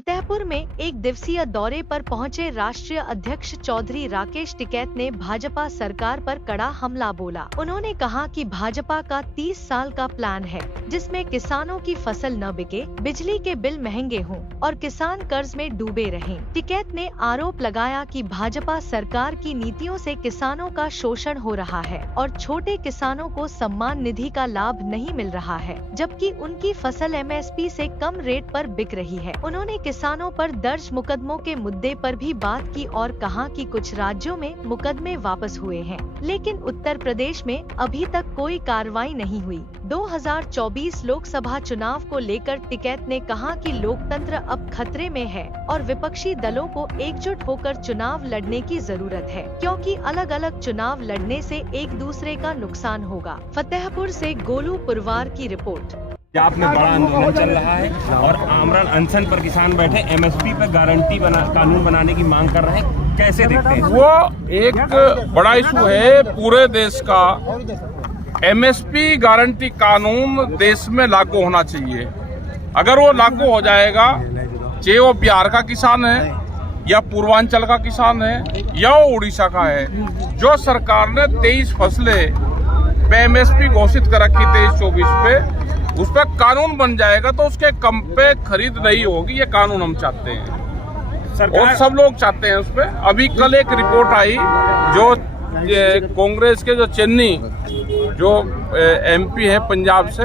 फतेहपुर में एक दिवसीय दौरे पर पहुंचे राष्ट्रीय अध्यक्ष चौधरी राकेश टिकैत ने भाजपा सरकार पर कड़ा हमला बोला। उन्होंने कहा कि भाजपा का 30 साल का प्लान है जिसमें किसानों की फसल न बिके, बिजली के बिल महंगे हों और किसान कर्ज में डूबे रहें। टिकैत ने आरोप लगाया कि भाजपा सरकार की नीतियों से किसानों का शोषण हो रहा है और छोटे किसानों को सम्मान निधि का लाभ नहीं मिल रहा है, जबकि उनकी फसल MSP से कम रेट पर बिक रही है। उन्होंने किसानों पर दर्ज मुकदमों के मुद्दे पर भी बात की और कहा कि कुछ राज्यों में मुकदमे वापस हुए हैं, लेकिन उत्तर प्रदेश में अभी तक कोई कार्रवाई नहीं हुई। 2024 लोकसभा चुनाव को लेकर टिकैत ने कहा कि लोकतंत्र अब खतरे में है और विपक्षी दलों को एकजुट होकर चुनाव लड़ने की जरूरत है, क्योंकि अलग अलग चुनाव लड़ने से एक दूसरे का नुकसान होगा। फतेहपुर से गोलू पुरवार की रिपोर्ट। पंजाब में बड़ा आंदोलन चल रहा है और आमरण अनशन पर किसान बैठे MSP पर गारंटी कानून बनाने की मांग कर रहे हैं, कैसे देखते हैं? वो एक बड़ा इशू है पूरे देश का। MSP गारंटी कानून देश में लागू होना चाहिए। अगर वो लागू हो जाएगा, चाहे वो बिहार का किसान है या पूर्वांचल का किसान है या वो उड़ीसा का है, जो सरकार ने 23 फसलें पे MSP घोषित कर रखी 23-24 पे, उस पर कानून बन जाएगा तो उसके कम पे खरीद नहीं होगी। ये कानून हम चाहते हैं और सब लोग चाहते हैं उस पर। अभी कल एक रिपोर्ट आई जो कांग्रेस के जो चेन्नी जो MP है पंजाब से,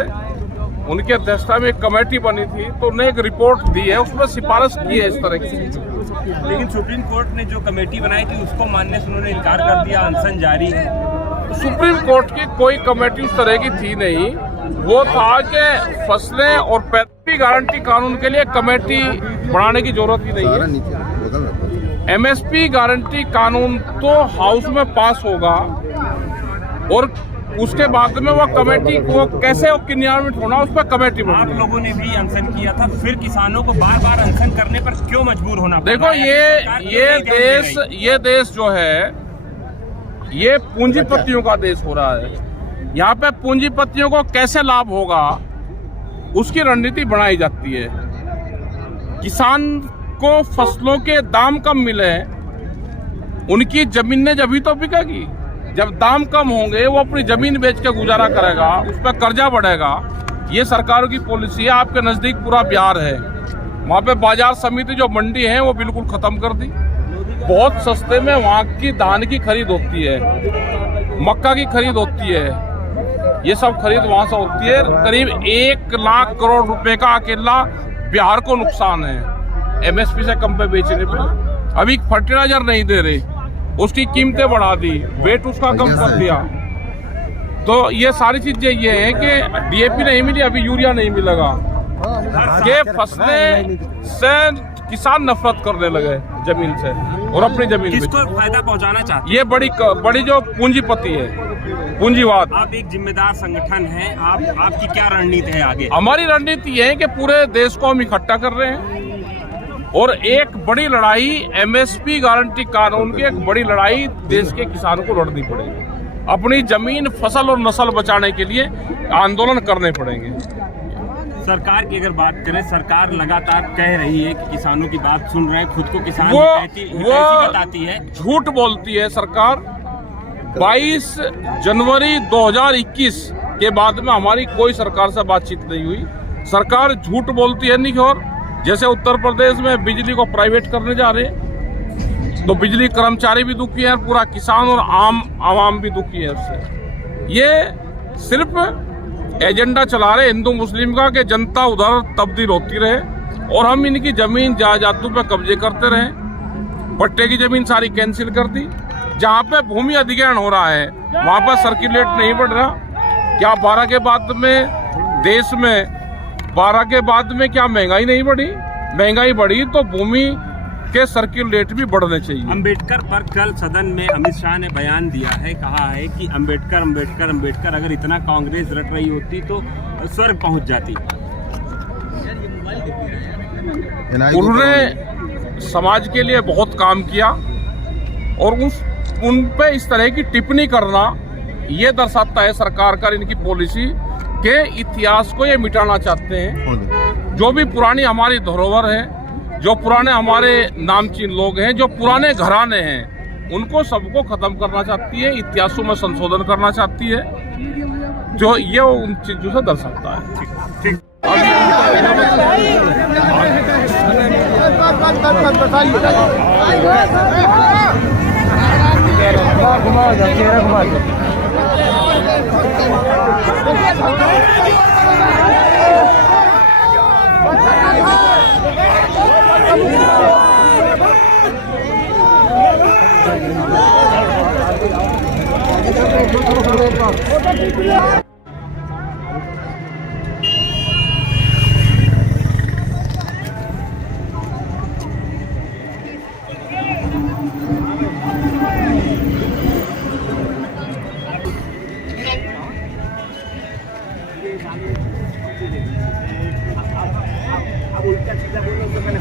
उनकी अध्यक्षता में एक कमेटी बनी थी, तो उन्होंने एक रिपोर्ट दी है, उसमें सिफारिश की है इस तरह की। लेकिन सुप्रीम कोर्ट ने जो कमेटी बनाई थी उसको मानने से उन्होंने इनकार कर दिया, अनशन जारी है। सुप्रीम कोर्ट की कोई कमेटी उस तरह की थी नहीं। वो था कि फसलें और पैदावार गारंटी कानून के लिए कमेटी बनाने की जरूरत ही नहीं है। MSP गारंटी कानून तो हाउस में पास होगा और उसके बाद में वो कमेटी को कैसे क्रियान्वित होना, उस पर कमेटी बनी। आप लोगों ने भी अनशन किया था, फिर किसानों को बार बार अनशन करने पर क्यों मजबूर होना? देखो ये देश जो है ये पूंजीपतियों का देश हो रहा है। यहाँ पे पूंजीपतियों को कैसे लाभ होगा उसकी रणनीति बनाई जाती है। किसान को फसलों के दाम कम मिले, उनकी जमीनें जभी तो बिकेगी। जब दाम कम होंगे वो अपनी जमीन बेच के गुजारा करेगा, उस पर कर्जा बढ़ेगा। ये सरकार की पॉलिसी है। आपके नजदीक पूरा बिहार है, वहाँ पे बाजार समिति जो मंडी है वो बिल्कुल खत्म कर दी। बहुत सस्ते में वहाँ की धान की खरीद होती है, मक्का की खरीद होती है, ये सब खरीद वहाँ से होती है। करीब 1 लाख करोड़ रुपए का अकेला बिहार को नुकसान है MSP से कम पे बेचने पे। अभी फर्टिलाइजर नहीं दे रहे, उसकी कीमतें बढ़ा दी, वेट उसका कम कर दिया। तो ये सारी चीजें ये हैं कि DAP नहीं मिली, अभी यूरिया नहीं मिलेगा। ये फसलें से किसान नफरत करने लगे जमीन से और अपनी जमीन। किसको फायदा पहुंचाना चाहते हैं? ये बड़ी जो पूंजीपति है, पूंजीवाद। आप एक जिम्मेदार संगठन है, आपकी क्या रणनीति है आगे? हमारी रणनीति ये है कि पूरे देश को हम इकट्ठा कर रहे हैं और एक बड़ी लड़ाई MSP गारंटी कानून की, एक बड़ी लड़ाई देश के किसानों को लड़नी पड़ेगी। अपनी जमीन, फसल और नस्ल बचाने के लिए आंदोलन करने पड़ेंगे। सरकार की अगर बात करें, सरकार लगातार कह रही है कि किसानों की बात सुन रहे हैं, खुद को किसान हितैषी बताती है। झूठ बोलती है सरकार। 22 जनवरी 2021 के बाद में हमारी कोई सरकार से बातचीत नहीं हुई। सरकार झूठ बोलती है। नहीं, और जैसे उत्तर प्रदेश में बिजली को प्राइवेट करने जा रहे हैं, तो बिजली कर्मचारी भी दुखी है, पूरा किसान और आवाम भी दुखी है उससे। ये सिर्फ एजेंडा चला रहे हिंदू मुस्लिम का कि जनता उधर तब्दील होती रहे और हम इनकी जमीन जायदादों पे कब्जे करते रहे। पट्टे की जमीन सारी कैंसिल कर दी। जहाँ पे भूमि अधिग्रहण हो रहा है वहाँ पर सर्कुलेट नहीं बढ़ रहा। क्या 12 के बाद में देश में 12 के बाद में क्या महंगाई नहीं बढ़ी? महंगाई बढ़ी तो भूमि के सर्कुलेट भी बढ़ने चाहिए। अंबेडकर पर कल सदन में अमित शाह ने बयान दिया है, कहा है कि अंबेडकर अगर इतना कांग्रेस रट रही होती तो स्वर्ग पहुंच जाती। उन्होंने समाज के लिए बहुत काम किया और उन पे इस तरह की टिप्पणी करना ये दर्शाता है सरकार का, इनकी पॉलिसी के इतिहास को ये मिटाना चाहते हैं। जो भी पुरानी हमारी धरोहर है, जो पुराने हमारे नामचीन लोग हैं, जो पुराने घराने हैं, उनको सबको खत्म करना चाहती है, इतिहासों में संशोधन करना चाहती है, जो ये उन चीजों से दर्शाता है। ठीक। अब उल्टा सीधा बोलो तो मैंने